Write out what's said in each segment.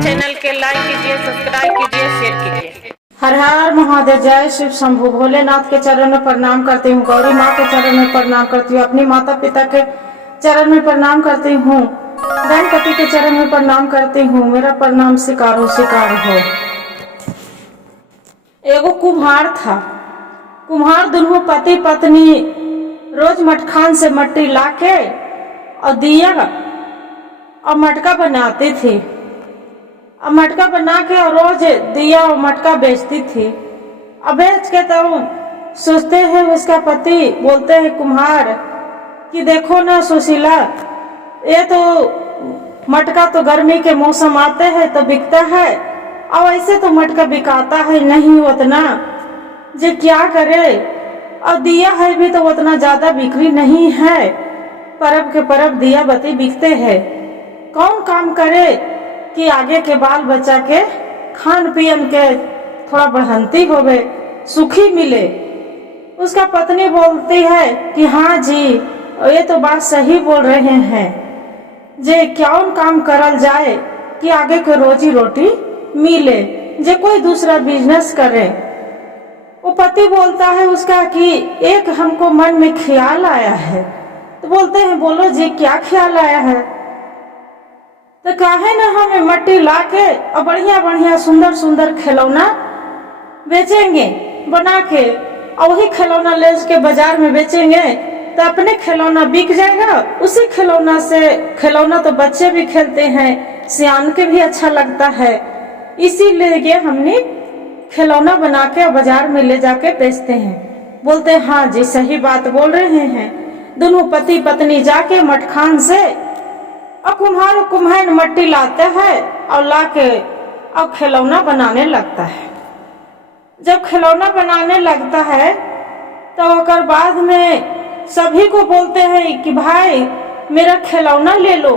Channel के like कीजिए, subscribe कीजिए, शेयर कीजिए। हर हर महादेव। जय शिव शंभु। भोलेनाथ के चरण में प्रणाम करती हूँ, गौरी माँ के चरण में प्रणाम करती हूँ, अपनी माता पिता के चरण में प्रणाम करती हूँ, गणपति के चरण में प्रणाम करती हूँ। मेरा प्रणाम स्वीकार हो। एगो कुम्हार था। कुम्हार दोनों पति पत्नी रोज मटखान से मट्टी लाके और दिया और मटका बनाती थी। अब मटका बना के और रोज दिया और मटका बेचती थी। अब बेच के तो सोचते हैं, उसका पति बोलते हैं कुम्हार कि देखो ना सुशीला, ये तो मटका तो गर्मी के मौसम आते हैं तो बिकता है, और ऐसे तो मटका बिकाता है नहीं उतना, जे क्या करे। और दिया है भी तो उतना ज्यादा बिक्री नहीं है, परब के परब दिया बत्ती बिकते हैं। कौन काम करे कि आगे के बाल बच्चा के खान पियन के थोड़ा बढ़ंती होवे, सुखी मिले। उसका पत्नी बोलती है कि हाँ जी, ये तो बात सही बोल रहे हैं, जे कौन काम करल जाए कि आगे के रोजी रोटी मिले, जे कोई दूसरा बिजनेस करे। वो पति बोलता है उसका कि एक हमको मन में ख्याल आया है। तो बोलते हैं बोलो जी, क्या ख्याल आया है? तो काहे ना हमें मट्टी लाके और बढ़िया बढ़िया सुंदर सुंदर खिलौना बेचेंगे बना के, और वही खिलौना ले के बाजार में बेचेंगे तो अपने खिलौना बिक जाएगा। उसी खिलौना से, खिलौना तो बच्चे भी खेलते हैं, सियान के भी अच्छा लगता है, इसीलिए हमने खिलौना बना के बाजार में ले जाके बेचते हैं। बोलते हैं हाँ जी, सही बात बोल रहे हैं। दोनों पति पत्नी जाके मटखान से और कुम्हार मट्टी लाते हैं और लाके और खिलौना बनाने लगता है। जब खिलौना बनाने लगता है तो ओकर बाद में सभी को बोलते हैं कि भाई मेरा खिलौना ले लो,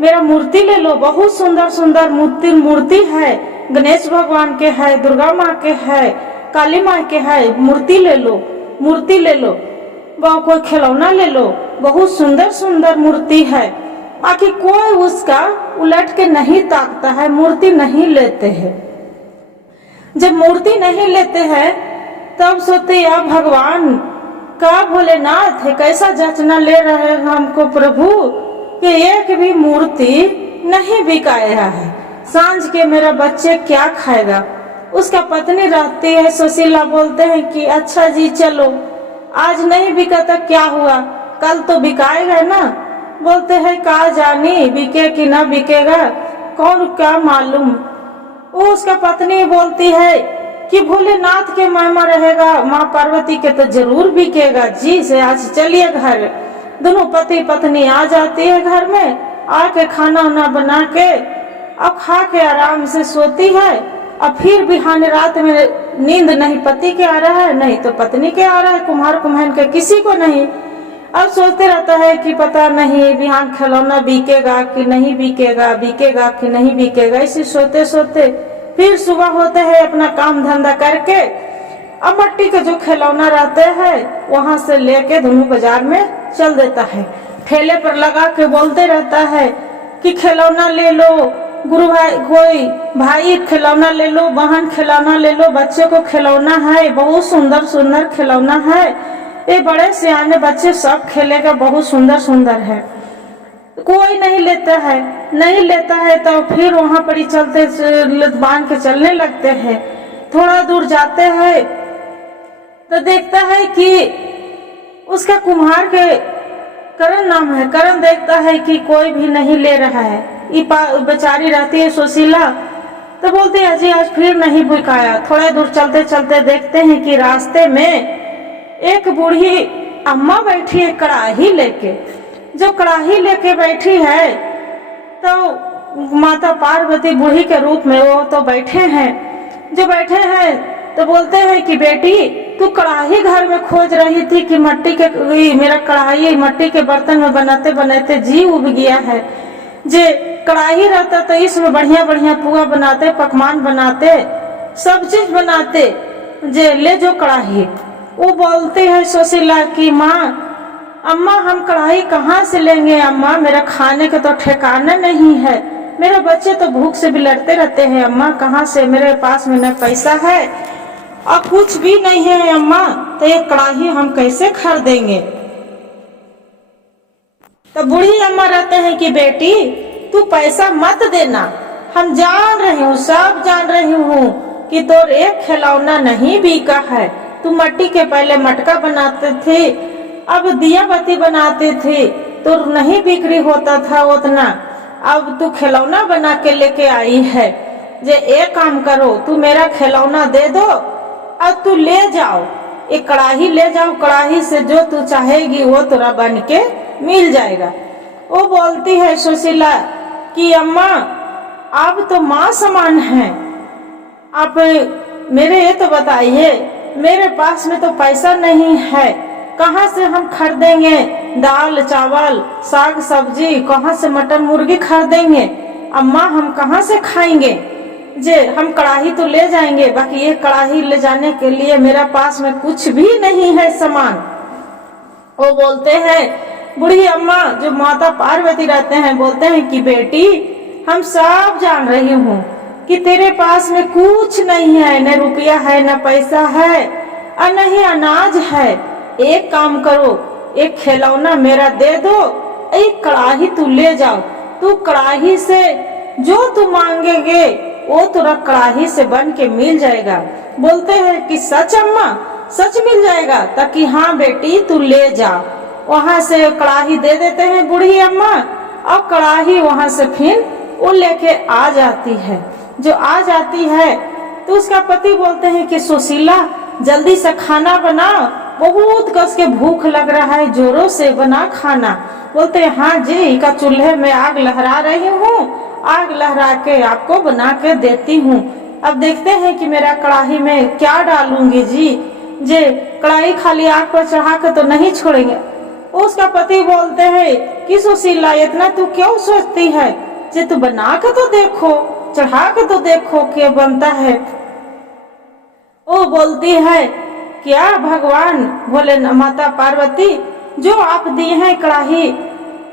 मेरा मूर्ति ले लो, बहुत सुंदर सुंदर मूर्ति है, गणेश भगवान के है, दुर्गा माँ के है, काली माँ के है, मूर्ति ले लो, कोई खिलौना ले लो, बहुत सुंदर सुंदर मूर्ति है। बाकी कोई उसका उलट के नहीं ताकता है, मूर्ति नहीं लेते हैं। जब मूर्ति नहीं लेते हैं तब सोचते अब भगवान का भोलेनाथ है, कैसा जाचना ले रहे हैं हमको प्रभु कि एक भी मूर्ति नहीं बिकाया है, सांझ के मेरा बच्चे क्या खाएगा। उसका पत्नी रहती है सुशीला, बोलते हैं कि अच्छा जी चलो, आज नहीं बिका तो क्या हुआ, कल तो बिकाएगा ना। बोलते हैं का जानी बिके कि ना बिकेगा, कौन क्या मालूम। वो उसका पत्नी बोलती है कि भोलेनाथ के महिमा रहेगा, माँ पार्वती के तो जरूर बिकेगा जी, से आज चलिए घर। दोनों पति पत्नी आ जाती है घर में, आके खाना वाना बना के और खा के आराम से सोती है। और फिर बिहान रात में नींद नहीं पति के आ रहा है, नहीं तो पत्नी के आ रहा है, कुम्हार कुम्हान के किसी को नहीं। अब सोचते रहता है कि पता नहीं बिहान खिलौना बिकेगा कि नहीं बिकेगा, बिकेगा कि नहीं बिकेगा। इसी सोते सोते फिर सुबह होते हैं अपना काम धंधा करके, अब मट्टी के जो खिलौना रहते हैं वहां से लेके दोनों बाजार में चल देता है। ठेले पर लगा के बोलते रहता है कि खिलौना ले लो, गुरु भाई कोई भाई खिलौना ले लो, बहन खिलौना ले लो, बच्चे को खिलौना है, बहुत सुंदर सुंदर खिलौना है, ये बड़े सियाने बच्चे सब खेलेगा, बहुत सुंदर सुंदर है। कोई नहीं लेता है तो फिर वहां पर ही चलते बांध के चलने लगते हैं। थोड़ा दूर जाते हैं तो देखता है कि उसका कुम्हार के करण नाम है, करण देखता है कि कोई भी नहीं ले रहा है। ये बेचारी रहती है सुशीला, तो बोलते हैं जी आज फिर नहीं बिकाया। थोड़े दूर चलते चलते देखते हैं कि रास्ते में एक बूढ़ी अम्मा बैठी है कड़ाही लेके। जब कड़ाही लेके बैठी है तो माता पार्वती बूढ़ी के रूप में वो तो बैठे हैं। जो बैठे हैं तो बोलते हैं कि बेटी तू कड़ाही घर में खोज रही थी कि मट्टी के, मेरा कड़ाही मट्टी के बर्तन में बनाते बनाते जी उब गया है। जे कड़ाही रहता तो इसमें बढ़िया बढ़िया पुआ बनाते, पकवान बनाते, सब चीज बनाते, जे ले जो कड़ाही। वो बोलते हैं सुशीला कि माँ अम्मा हम कढ़ाई कहाँ से लेंगे अम्मा, मेरा खाने का तो ठिकाना नहीं है, मेरे बच्चे तो भूख से बिलड़ते रहते हैं अम्मा, कहाँ से, मेरे पास में न पैसा है और कुछ भी नहीं है अम्मा, तो ये कढ़ाई हम कैसे खरीदेंगे। तो बूढ़ी अम्मा रहते हैं कि बेटी तू पैसा मत देना, हम जान रही हूँ, सब जान रही हूँ कि तोर एक खिलौना नहीं बिका है, तू मिट्टी के पहले मटका बनाते थे, अब दिया बत्ती बनाते थे, तो नहीं बिक्री होता था उतना, अब तू खिलौना बना के लेके आई है। जे एक काम करो, तू मेरा खिलौना दे दो और तू ले जाओ, एक कढ़ाई ले जाओ, कढ़ाई से जो तू चाहेगी वो तेरा बन के मिल जाएगा। वो बोलती है सुशीला कि अम्मा आप तो माँ समान हैं, आप मेरे ये तो बताइए, मेरे पास में तो पैसा नहीं है, कहाँ से हम खरीदेंगे दाल चावल साग सब्जी, कहाँ से मटन मुर्गी खरीदेंगे अम्मा, हम कहाँ से खाएंगे। जे हम कढ़ाई तो ले जाएंगे, बाकी ये कढ़ाई ले जाने के लिए मेरा पास में कुछ भी नहीं है सामान। वो बोलते हैं बूढ़ी अम्मा जो माता पार्वती रहते हैं, बोलते हैं कि बेटी हम सब जान रही हूँ कि तेरे पास में कुछ नहीं है, न रुपया है न पैसा है और न ही अनाज है। एक काम करो, एक खिलौना मेरा दे दो, एक कढ़ाई तू ले जाओ, तू कढ़ाई से जो तू मांगेगे वो तुरा कढ़ाई से बन के मिल जाएगा। बोलते हैं कि सच अम्मा, सच मिल जाएगा, ताकि हाँ बेटी तू ले जा। वहां से कढ़ाई दे देते हैं बूढ़ी अम्मा और कढ़ाई वहां से फिर वो लेके आ जाती है। जो आ जाती है तो उसका पति बोलते हैं कि सुशीला जल्दी से खाना बनाओ, बहुत कस के भूख लग रहा है, जोरों से बना खाना। बोलते हैं हाँ जी, का चूल्हे में आग लहरा रही हूँ, आग लहरा के आपको बना के देती हूँ। अब देखते हैं कि मेरा कढ़ाई में क्या डालूंगी जी, जे कढ़ाई खाली आग पर चढ़ा के तो नहीं छोड़ेंगे। उसका पति बोलते हैं कि सुशीला इतना तू क्यों सोचती है, जे तू बना के तो देखो, चढ़ा के तो देखो क्या बनता है। वो बोलती है क्या भगवान, बोले माता पार्वती जो आप दिए हैं कढ़ाई,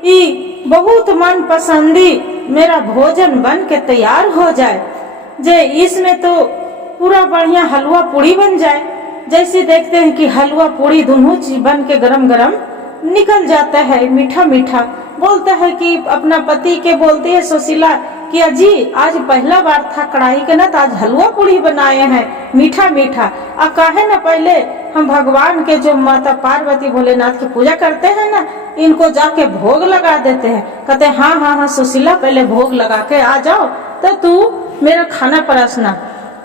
ये बहुत मन पसंदी मेरा भोजन बन के तैयार हो जाए, जे इसमें तो पूरा बढ़िया हलवा पूड़ी बन जाए। जैसे देखते हैं कि हलवा पूड़ी दोनों चीज बन के गरम गरम निकल जाता है, मीठा मीठा। बोलता है कि अपना पति के बोलती है सुशीला कि अजी आज पहला बार था कढ़ाई के ना, तो आज हलवा पूड़ी बनाए हैं मीठा मीठा। अब काहे ना पहले हम भगवान के जो माता पार्वती भोलेनाथ की पूजा करते हैं ना, इनको जाके भोग लगा देते हैं। कहते हैं हाँ हाँ हाँ सुशीला पहले भोग लगा के आ जाओ, तो तू मेरा खाना परसना।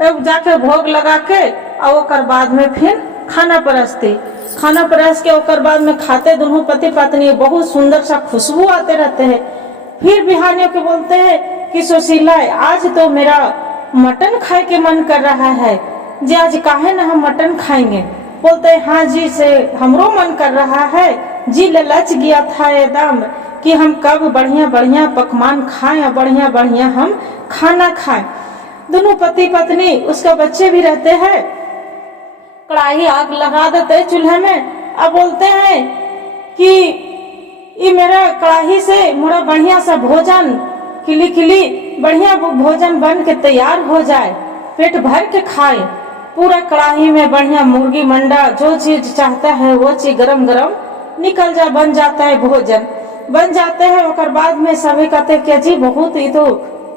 जाके भोग लगा के और ओकर बाद में फिर खाना परसती, खाना परस के ओकर बाद में खाते दोनों पति पत्नी, बहुत सुंदर सा खुशबू आते रहते हैं। फिर बिहाने के बोलते हैं कि सुशीला आज तो मेरा मटन खाए के मन कर रहा है, जी आज काहे ना हम मटन खाएंगे। बोलते हैं हाँ जी से हमरो मन कर रहा है जी, ललच गया था एकदम कि हम कब बढ़िया बढ़िया पकवान खाएं और बढ़िया बढ़िया हम खाना खाएं। दोनों पति पत्नी, उसका बच्चे भी रहते हैं, कढ़ाई आग लगा देते हैं चूल्हे में। अब बोलते हैं कि ये मेरा कढ़ाई से मोरा बढ़िया सा भोजन खिली खिली बढ़िया भोजन बन के तैयार हो जाए, पेट भर के खाए। पूरा कढ़ाई में बढ़िया मुर्गी मंडा जो चीज चाहता है वो चीज गरम गरम निकल जा, बन जाता है, भोजन बन जाते हैं। और बाद में सभी कहते हैं कि जी बहुत ही तो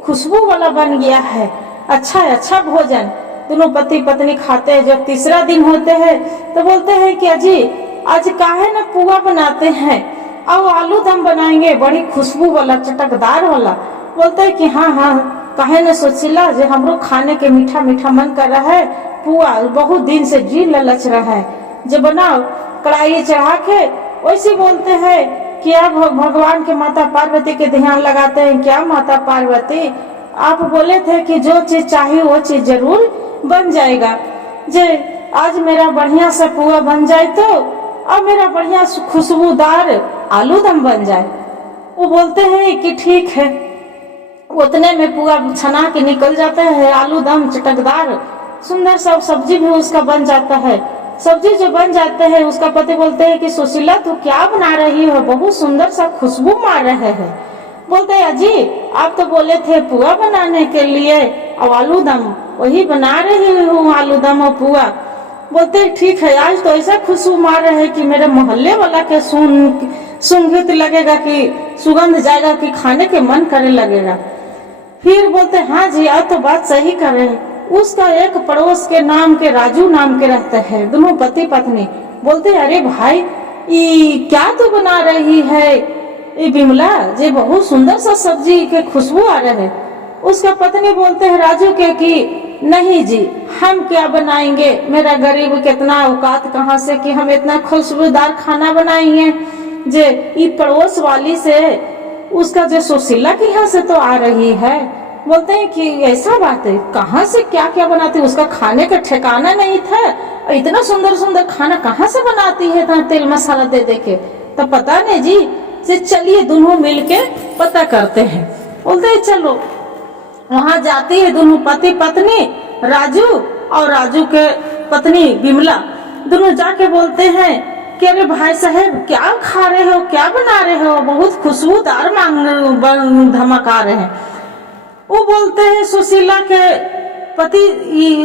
खुशबू वाला बन गया है, अच्छा है अच्छा भोजन। दोनों पति पत्नी खाते हैं। जब तीसरा दिन होते हैं तो बोलते हैं कि अजी आज काहे न पुआ बनाते हैं और आलू दम बनाएंगे, बड़ी खुशबू वाला चटकदार वाला। बोलते हैं कि हाँ हाँ काहे न सुशीला जो हमरो खाने के मीठा मीठा मन कर रहा है, पुआ बहुत दिन से जी ललच रहा है, जो बनाओ। कढ़ाई चढ़ा के वैसे बोलते हैं कि आप भगवान के माता पार्वती के ध्यान लगाते हैं क्या माता पार्वती, आप बोले थे कि जो चीज चाहिए वो चीज जरूर बन जाएगा। जे आज मेरा बढ़िया सा पुआ बन जाए तो और मेरा बढ़िया खुशबूदार आलू दम बन जाए। वो बोलते हैं कि ठीक है। उतने में पुआ छना के निकल जाता है, आलू दम चटकदार सुंदर सा सब्जी भी उसका बन जाता है। सब्जी जो बन जाते हैं उसका पति बोलते हैं कि सुशीला तू क्या बना रही हो, बहुत सुंदर सा खुशबू मार रहे हैं। बोलते हैं अजी आप तो बोले थे पुआ बनाने के लिए और आलू दम, वही बना रही हूँ आलू दम और पुआ। बोलते हैं ठीक है, आज तो ऐसा खुशबू मार रहे हैं कि मेरे मोहल्ले वाला के सूंघे तो लगेगा कि सुगंध जाएगा कि खाने के मन करे लगेगा। फिर बोलते हाँ जी आज तो बात सही कर रहे हैं। उसका एक पड़ोस के नाम के राजू नाम के रहते हैं, दोनों पति पत्नी। बोलते अरे भाई ये क्या तू बना रही है ये बिमला, जे बहुत सुंदर सा सब्जी के खुशबू आ रहे है। उसका पत्नी बोलते हैं राजू के कि नहीं जी हम क्या बनाएंगे, मेरा गरीब कितना औकात कहाँ से कि हम इतना खुशबूदार खाना बनाएंगे। जे ये पड़ोस वाली से उसका जो सुशीला के यहाँ से तो आ रही है। बोलते हैं कि ऐसा बात है, कहाँ से क्या क्या बनाती, उसका खाने का ठिकाना नहीं था, इतना सुंदर सुंदर खाना कहाँ से बनाती है इतना तेल मसाला दे दे के। तो पता नहीं जी, से चलिए दोनों मिलके पता करते हैं। बोलते हैं चलो, वहां जाती है दोनों पति पत्नी, राजू और राजू के पत्नी बिमला, दोनों जाके बोलते हैं कि अरे भाई साहब क्या खा रहे हो, क्या बना रहे हो, बहुत खुशबूदार मांग धमका रहे हैं। वो बोलते हैं सुशीला के पति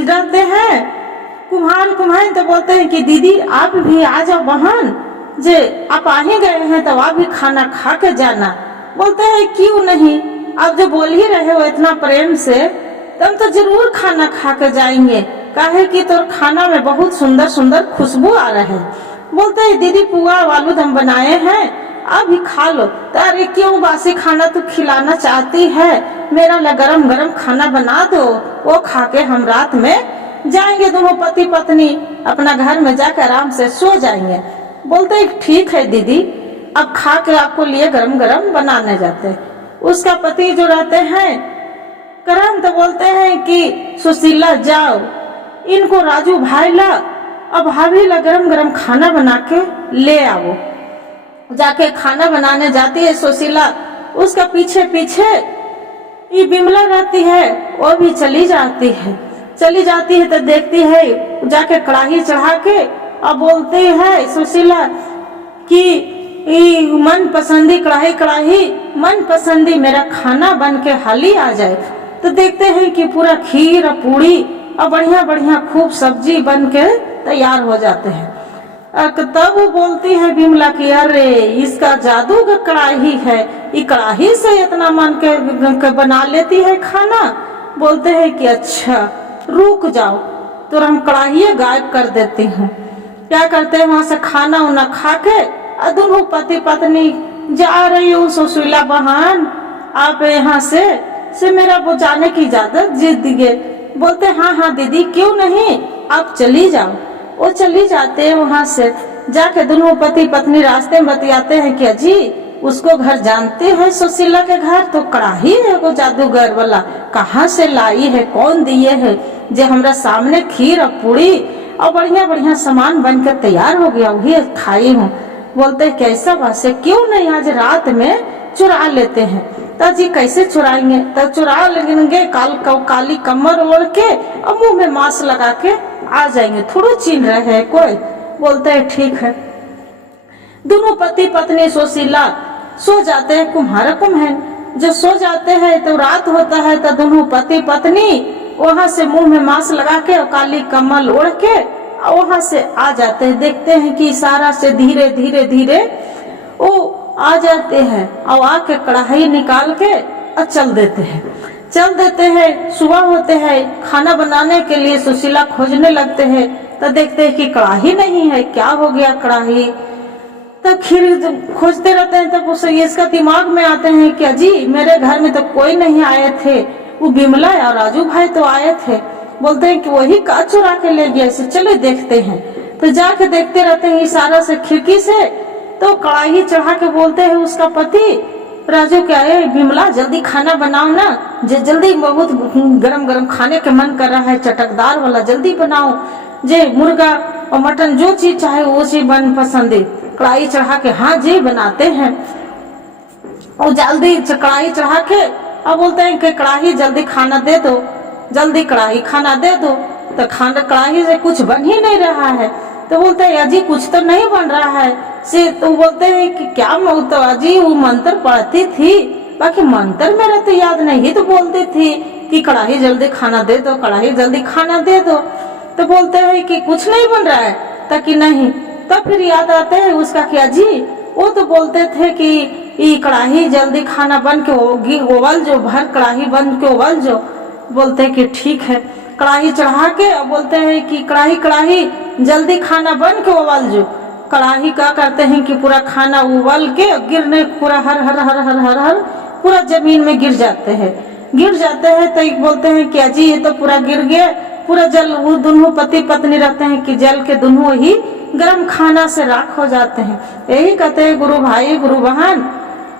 रहते हैं कुम्हार कुम्हार, तो बोलते हैं कि दीदी आप भी आ जाओ बहन, जे आप आ ही गए हैं तो आप भी खाना खा के जाना। बोलते हैं क्यों नहीं, आप जो बोल ही रहे हो इतना प्रेम से तो हम तो जरूर खाना खा के जाएंगे, काहे कि तो खाना में बहुत सुंदर सुंदर खुशबू आ रहा है। बोलते हैं दीदी पुआ आलू दम बनाए हैं आप भी खा लो। तो अरे क्यों बासी खाना तू खिलाना चाहती है, मेरा लिए गरम गरम खाना बना दो, वो खा के हम रात में जाएंगे, दोनों पति पत्नी अपना घर में जाकर आराम से सो जाएंगे। बोलते हैं ठीक है दीदी, अब खा के आपको लिए गरम गरम बनाने जाते हैं। उसका पति जो रहते हैं करण, तो बोलते हैं कि सुशीला जाओ इनको राजू भाई ला अब भाभी ला गरम गरम खाना बना के ले आओ। जाके खाना बनाने जाती है सुशीला, उसका पीछे पीछे ये बिमला रहती है, वो भी चली जाती है तो देखती है जाके कढ़ाई चढ़ा के अब बोलते हैं सुशीला कि मन पसंदी कढ़ाई मन पसंदी मेरा खाना बन के हाली आ जाए। तो देखते हैं कि पूरा खीर और पूड़ी और बढ़िया बढ़िया खूब सब्जी बन के तैयार हो जाते हैं। तब वो बोलती है बिमला की अरे इसका जादू का कढ़ाई है, ये कढ़ाई से इतना मन के बना लेती है खाना। बोलते हैं कि अच्छा रुक जाओ, तो हम कढ़ाई गायब कर देती हूँ। क्या करते हैं वहां से खाना उना खा के दोनों पति पत्नी जा रही हूँ सुशीला बहन आप यहाँ से मेरा वो जाने की इजाजत दीजिए। बोलते हाँ दीदी क्यों नहीं, आप चली जाओ। वो चली जाते हैं, वहां से जाके दोनों पति पत्नी रास्ते में बतियाते हैं कि अजी उसको घर जानते हैं सुशीला के घर, तो कढ़ाई है वो जादूगर वाला, कहाँ से लाई है, कौन दिए है, जो हमरा सामने खीर और पूड़ी और बढ़िया बढ़िया सामान बनकर तैयार हो गया वही खाई हूँ। बोलते कैसा बात है, क्यों नहीं आज रात में चुरा लेते हैं। तो जी कैसे चुराएंगे, तो चुरा लेंगे काली कमर ओढ़ के और मुंह में मास्क लगा के आ जाएंगे, थोड़ा चिन्ह रहे हैं कोई। बोलते हैं ठीक है। दोनों पति पत्नी सुशीला सो जाते हैं, कुम्हार कुम्हार जो सो जाते हैं तो रात होता है तो दोनों पति पत्नी वहां से मुंह में मास्क लगा के और काली कमल ओढ़ के वहां से आ जाते हैं। देखते हैं कि इशारा से धीरे धीरे धीरे वो आ जाते हैं और आके कढ़ाई निकाल के और चल देते हैं। सुबह होते हैं, खाना बनाने के लिए सुशीला खोजने लगते हैं तो देखते हैं कि कढ़ाई नहीं है, क्या हो गया कढ़ाई। तब फिर खोजते रहते हैं, तब उसे इसका दिमाग में आते हैं कि अजी मेरे घर में तो कोई नहीं आए थे, वो बिमला और राजू भाई तो आए थे। बोलते हैं कि वही का चुरा के ले गया, इसे चले देखते हैं। तो जाके देखते रहते हैं इशारा से खिड़की से, तो कढ़ाई चढ़ा के बोलते हैं उसका पति राजू क्या है, बिमला जल्दी खाना बनाओ ना, जल्दी बहुत गरम गरम खाने के मन कर रहा है, चटकदार वाला जल्दी बनाओ, जे मुर्गा और मटन जो चीज चाहे वो चीज मन पसंद है। कढ़ाई चढ़ा के हाँ जी बनाते हैं, और जल्दी कढ़ाई चढ़ा के अब बोलते हैं कि कढ़ाई जल्दी खाना दे दो, जल्दी कढ़ाई खाना दे दो। तो खाना कढ़ाई से कुछ बन ही नहीं रहा है। तो बोलते हैं अजी कुछ तो नहीं बन रहा है से। तो बोलते हैं कि क्या तो अजी वो मंत्र पढ़ती थी, बाकी मंत्र मेरा तो याद नहीं, तो बोलती थी कि कढ़ाई जल्दी खाना दे दो, कढ़ाई जल्दी खाना दे दो। तो बोलते हैं कि कुछ नहीं बन रहा है, ताकि नहीं। तब फिर याद आते हैं उसका कि अजी वो तो बोलते थे कि ये कढ़ाई जल्दी खाना बन के उबल जो, भर कढ़ाई बन के उबल जो। बोलते हैं कि ठीक है, कढ़ाई चढ़ा के और बोलते हैं कि कढ़ाई जल्दी खाना बन के उबल जो। कढ़ाई क्या करते हैं कि पूरा खाना उबल के गिरने पूरा हर हर हर हर हर हर पूरा जमीन में गिर जाते हैं। तो एक बोलते हैं कि अजी ये तो पूरा गिर गया, पूरा जल, वो दोनों पति पत्नी रहते हैं कि जल के दोनों ही गर्म खाना से राख हो जाते हैं। यही कहते हैं गुरु भाई गुरु बहन,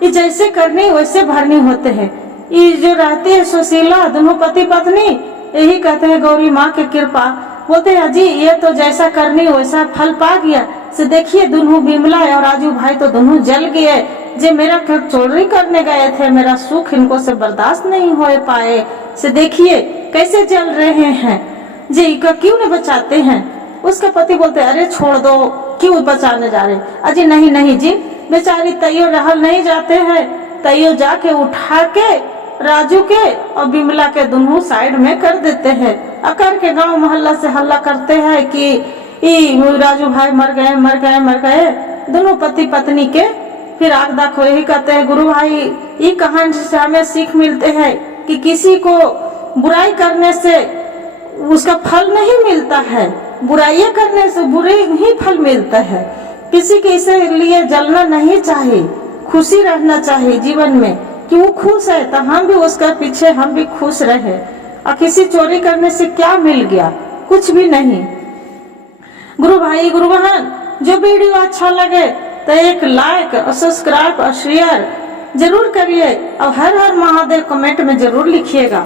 ये जैसे करनी वैसे भरनी होते हैं। ये जो रहते हैं सुशीला दोनों पति पत्नी, यही कहते हैं गौरी माँ की कृपा। बोलते हैं अजी ये तो जैसा करनी वैसा फल पा गया से। देखिए दोनों बिमला और राजू भाई तो दोनों जल गए, जे मेरा चोरी करने गए थे, मेरा सुख इनको से बर्दाश्त नहीं हो पाए से। देखिए कैसे जल रहे हैं, जे इका क्यों नहीं बचाते हैं। उसका पति बोलते अरे छोड़ दो, क्यों बचाने जा रहे। अजी नहीं जी, बेचारी तैयो रहल नहीं जाते हैं, तैयो जाके उठा के राजू के और बिमला के दोनों साइड में कर देते हैं। अकर के गांव मोहल्ला से हल्ला करते हैं कि राजू भाई मर गए दोनों पति पत्नी के। फिर आग देखो, यही कहते हैं गुरु भाई ये कहानी से हमें सीख मिलते हैं कि किसी को बुराई करने से उसका फल नहीं मिलता है, बुराइयां करने से बुरे ही फल मिलता है। किसी के लिए जलना नहीं चाहिए, खुशी रहना चाहिए जीवन में कि वो खुश है तो हम भी उसका पीछे हम भी खुश रहे। और किसी चोरी करने से क्या मिल गया, कुछ भी नहीं। गुरु भाई गुरु बहन, जो वीडियो अच्छा लगे तो एक लाइक और सब्सक्राइब और शेयर जरूर करिए और हर हर महादेव कमेंट में जरूर लिखिएगा।